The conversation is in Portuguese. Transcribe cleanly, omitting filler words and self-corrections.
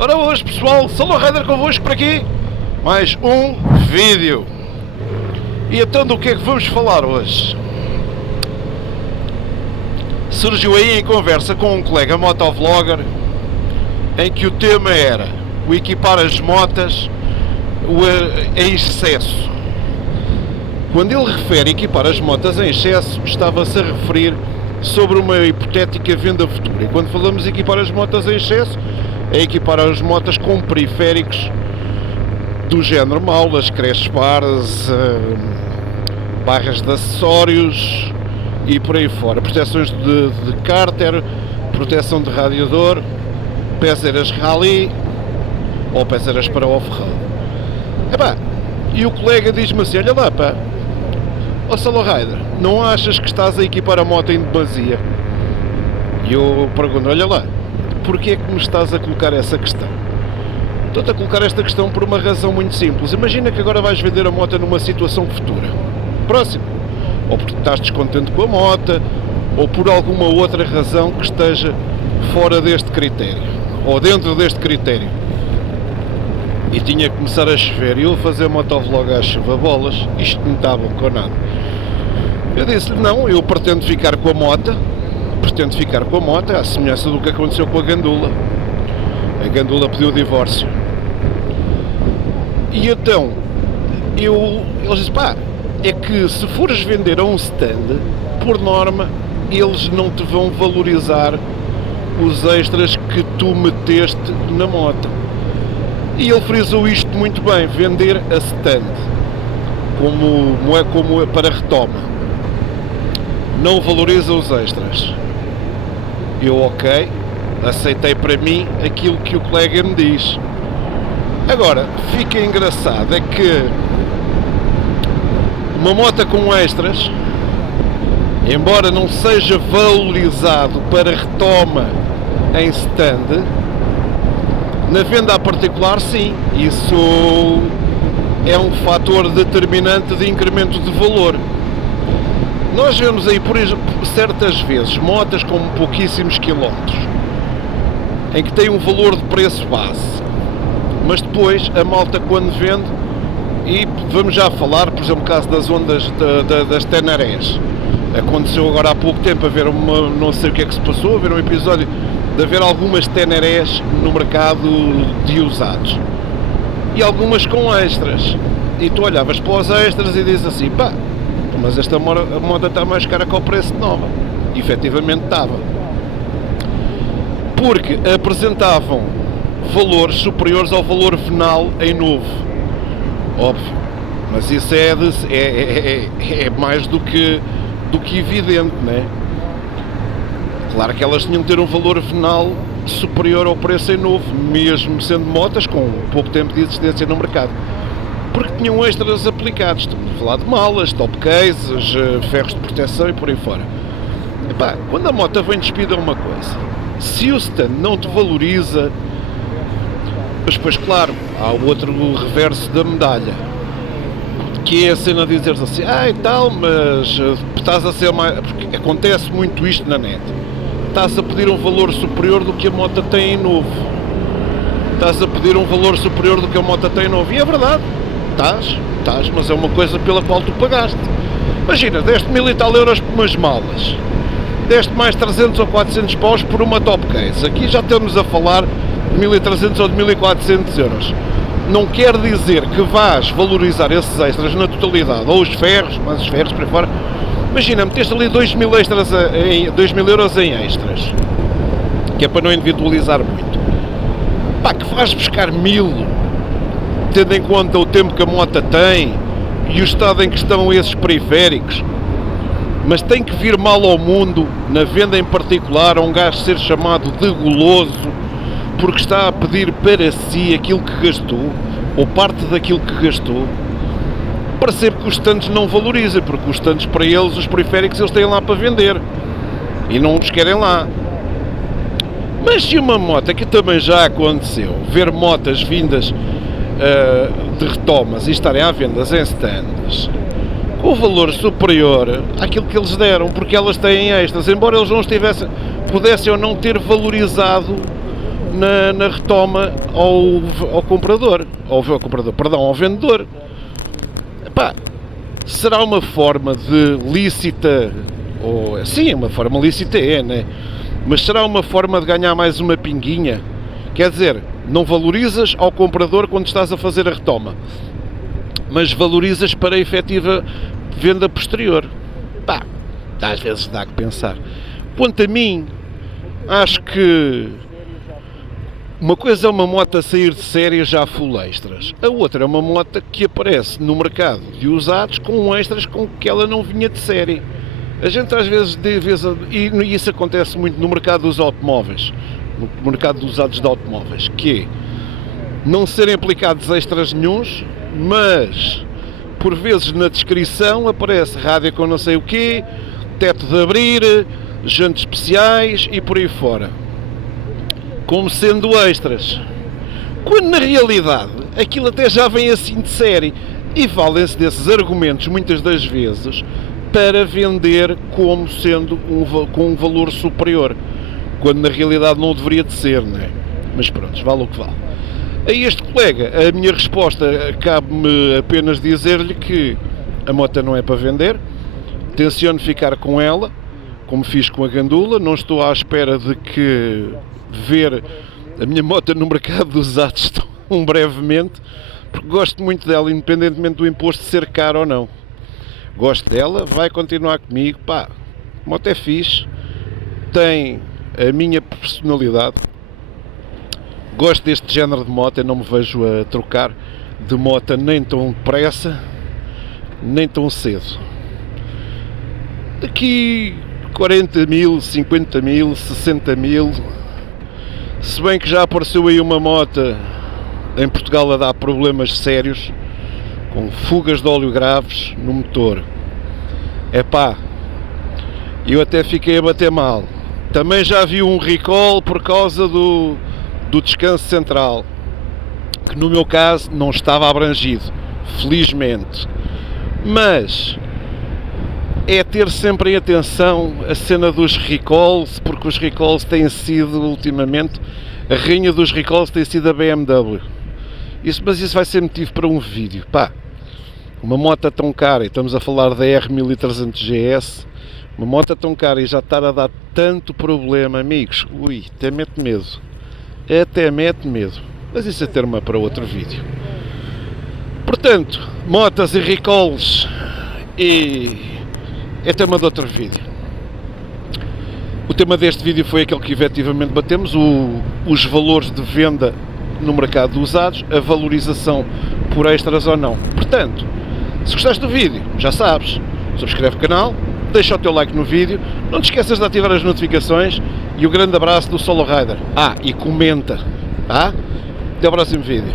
Ora hoje pessoal, Solo Rider convosco por aqui, mais um vídeo. E então do que é que vamos falar hoje? Surgiu aí em conversa com um colega motovlogger em que o tema era o equipar as motas em excesso. Quando ele refere equipar as motas em excesso, estava-se a referir sobre uma hipotética venda futura. E quando falamos de equipar as motas em excesso, é equipar as motas com periféricos do género maulas, crespars, barras de acessórios e por aí fora. Proteções de cárter, proteção de radiador, pezeiras rally ou pezeiras para off-road. E o colega diz-me assim, olha lá pá, ó Solo Rider, não achas que estás a equipar a moto em demasia? E eu pergunto, olha lá, porquê é que me estás a colocar essa questão? Estou-te a colocar esta questão por uma razão muito simples. Imagina que agora vais vender a moto numa situação futura, próxima, ou porque estás descontente com a moto, ou por alguma outra razão que esteja fora deste critério, ou dentro deste critério. E tinha que começar a chover e eu fazer motovlog à chuva bolas, isto não está bom com nada. Eu disse-lhe, não, eu pretendo ficar com a moto, à semelhança do que aconteceu com a Gandula. A Gandula pediu o divórcio. E então, eles disse, pá, é que se fores vender a um stand, por norma, eles não te vão valorizar os extras que tu meteste na moto. E ele frisou isto muito bem, vender a stand, como para retoma. Não valoriza os extras. Eu, ok, aceitei para mim aquilo que o colega me diz. Agora, fica engraçado, é que uma moto com extras, embora não seja valorizado para retoma em stand, na venda a particular, sim, isso é um fator determinante de incremento de valor. Nós vemos aí, por certas vezes, motas com pouquíssimos quilómetros, em que tem um valor de preço base, mas depois a malta quando vende, e vamos já falar, por exemplo, no caso das ondas das Tenarés, aconteceu agora há pouco tempo, a ver não sei o que é que se passou, a ver um episódio de haver algumas Tenerés no mercado de usados e algumas com extras, e tu olhavas para os extras e dizes assim, pá, mas esta moto está mais cara que o preço de nova. E efetivamente estava, porque apresentavam valores superiores ao valor venal em novo, óbvio, mas isso é mais do que evidente, não é? Claro que elas tinham que ter um valor venal superior ao preço em novo, mesmo sendo motas com pouco tempo de existência no mercado, porque tinham extras aplicados. Estamos a falar de malas, top cases, ferros de proteção e por aí fora. Quando a moto vem despida é uma coisa, se o stand não te valoriza, mas depois claro, há o outro reverso da medalha, que é a cena de dizeres assim, e tal, mas estás a ser mais, porque acontece muito isto na net, estás a pedir um valor superior do que a moto tem em novo. E é verdade, estás, mas é uma coisa pela qual tu pagaste. Imagina, deste 1000 e tal euros por umas malas, deste mais 300 ou 400 paus por uma top case. Aqui já estamos a falar de 1300 ou de 1400 euros. Não quer dizer que vás valorizar esses extras na totalidade, ou os ferros, mas os ferros para fora. Imagina, meteste ali 2000 euros em extras, que é para não individualizar muito. Que vais buscar 1000, tendo em conta o tempo que a moto tem e o estado em que estão esses periféricos. Mas tem que vir mal ao mundo, na venda em particular, a um gajo ser chamado de goloso, porque está a pedir para si aquilo que gastou, ou parte daquilo que gastou. Percebo que os stands não valorizam, porque os stands para eles, os periféricos, eles têm lá para vender e não os querem lá. Mas se uma moto, que também já aconteceu, ver motas vindas de retomas e estarem à venda em stands com valor superior àquilo que eles deram, porque elas têm extras, embora eles não pudessem ou não ter valorizado na retoma ao comprador, ao vendedor. Epá, será uma forma de lícita, ou sim, uma forma lícita né? Mas será uma forma de ganhar mais uma pinguinha? Quer dizer, não valorizas ao comprador quando estás a fazer a retoma, mas valorizas para a efetiva venda posterior. Pá, às vezes dá que pensar. Quanto a mim, acho que uma coisa é uma moto a sair de série já full extras, a outra é uma moto que aparece no mercado de usados com extras com que ela não vinha de série. A gente às vezes, e isso acontece muito no mercado dos automóveis, no mercado dos usados de automóveis, que é não serem aplicados extras nenhuns, mas por vezes na descrição aparece rádio com não sei o quê, teto de abrir, jantes especiais e por aí fora, como sendo extras, quando na realidade aquilo até já vem assim de série, e valem-se desses argumentos muitas das vezes para vender como sendo com um valor superior, quando na realidade não deveria de ser, não é? Mas pronto, vale o que vale. A este colega, a minha resposta cabe-me apenas dizer-lhe que a moto não é para vender, tenciono ficar com ela, como fiz com a Gandula, não estou à espera de que ver a minha moto no mercado dos usados tão brevemente, porque gosto muito dela, independentemente do imposto ser caro ou não. Gosto dela, vai continuar comigo, pá, a moto é fixe, tem a minha personalidade, gosto deste género de moto, eu não me vejo a trocar de moto nem tão depressa, nem tão cedo. Daqui 40 mil, 50 mil, 60 mil, se bem que já apareceu aí uma moto em Portugal a dar problemas sérios, com fugas de óleo graves no motor. Epá, eu até fiquei a bater mal. Também já vi um recall por causa do descanso central, que no meu caso não estava abrangido, felizmente. Mas é ter sempre em atenção a cena dos recalls, porque os recalls têm sido ultimamente, a rainha dos recalls tem sido a BMW. Mas isso vai ser motivo para um vídeo. Pá, uma moto tão cara, e estamos a falar da R1300 GS, uma moto tão cara e já estar a dar tanto problema, amigos, ui, até mete medo. Até mete medo. Mas isso é tema para outro vídeo. Portanto, motas e recalls é tema de outro vídeo. O tema deste vídeo foi aquele que efetivamente batemos, os valores de venda no mercado de usados, a valorização por extras ou não. Portanto, se gostaste do vídeo, já sabes, subscreve o canal, deixa o teu like no vídeo, não te esqueças de ativar as notificações e o grande abraço do Solo Rider. E comenta, tá? Até o próximo vídeo.